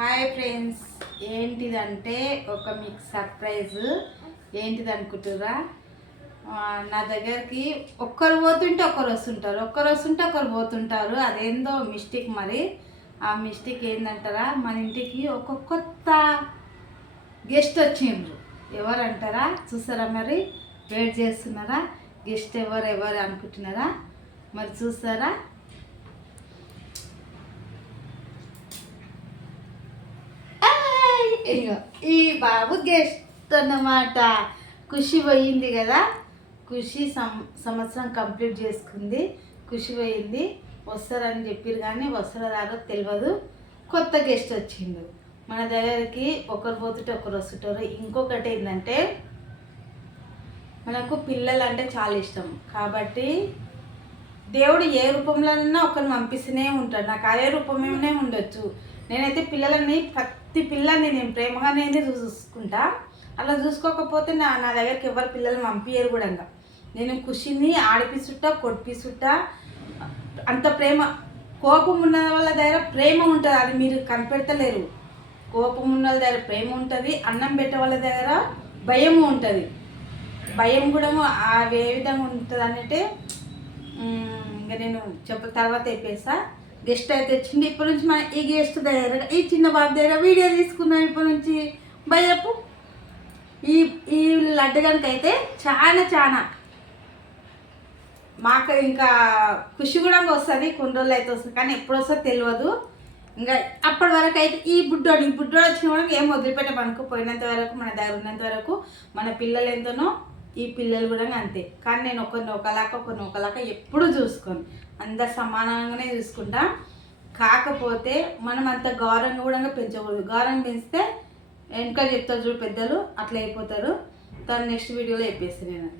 Hi friends, ఏంటిదంటే మీకు surprise. ఏంటిది అనుకుంటురా? నా దగ్గరికి ఒక్కరు పోతుంటే ఒకరు వస్తుంటారు, ఒకరు పోతుంటారు. అదేందో మిస్టేక్. మరి ఆ మిస్టేక్ ఏంటంటారా, మన ఇంటికి ఒక కొత్త గెస్ట్ వచ్చిండ్రు. ఎవరు అంటారా? చూసారా? మరి వెయిట్ చేస్తున్నారా? గెస్ట్ ఎవరు అనుకుంటున్నారా? మరి చూస్తారా? ఈ బాబు గెస్ట్ అన్నమాట. ఖుషి పోయింది కదా, ఖుషి సంవత్సరం కంప్లీట్ చేసుకుంది. ఖుషి పోయింది, వస్తారని చెప్పారు కానీ వస్తారో రారో తెలియదు. కొత్త గెస్ట్ వచ్చిండు మన దగ్గరికి. ఒకరు పోతుంటే ఒకరు వస్తుంటారు. ఇంకొకటి ఏంటంటే, మనకు పిల్లలు అంటే చాలా ఇష్టం కాబట్టి దేవుడు ఏ రూపంలోనైనా ఒకరిని పంపిస్తూనే ఉంటాడు. నాకు అదే రూపమేనే ఉండొచ్చు. నేనైతే పిల్లలని ప్రతి పిల్లల్ని నేను ప్రేమగానే చూసుకుంటా. అలా చూసుకోకపోతే నా దగ్గరికి ఎవరు పిల్లల్ని పంపించరు కూడా. నేను ఖుషిని ఆడిపిస్తుంటా, కొట్టిపిస్తుంటా. అంత ప్రేమ. కోపం ఉన్న వాళ్ళ దగ్గర ప్రేమ ఉంటుంది, అది మీరు కనిపెడతలేరు. కోపం ఉన్న వాళ్ళ దగ్గర ప్రేమ ఉంటుంది, అన్నం పెట్టే వాళ్ళ దగ్గర భయం ఉంటుంది. భయం కూడా ఏ విధంగా ఉంటుంది అంటే, ఇంకా నేను తర్వాత చెప్పేస్తా. గెస్ట్ అయితే వచ్చింది. ఇప్పటి నుంచి మన ఈ గెస్ట్ దగ్గర, ఈ చిన్న బాబు దగ్గర వీడియో తీసుకున్నాం. ఇప్పటి నుంచి భయపు ఈ లడ్డుగానికి అయితే చాలా మాకు ఇంకా ఖుషి కూడా వస్తుంది. కొన్ని రోజులు అయితే వస్తుంది, కానీ ఎప్పుడు వస్తుందో తెలియదు. ఇంకా అప్పటి వరకు అయితే ఈ బుడ్డోడు వచ్చిన కూడా ఏం వదిలిపెట్టమనుకో. పోయినంత వరకు, మన దగ్గర ఉన్నంత వరకు మన పిల్లలు ఎంతనో ఈ పిల్లలు కూడా అంతే. కానీ నేను ఒకరిని ఒకలాగా ఎప్పుడు చూసుకోను. అందరు సమానంగానే చూసుకుంటా. కాకపోతే మనం అంత గౌరవంగా కూడా పెంచకూడదు. గౌరవం పెంచితే వెనక చెప్తారు చూడు పెద్దలు, అట్లా అయిపోతారు. తను నెక్స్ట్ వీడియోలో చెప్పేస్తాను నేను.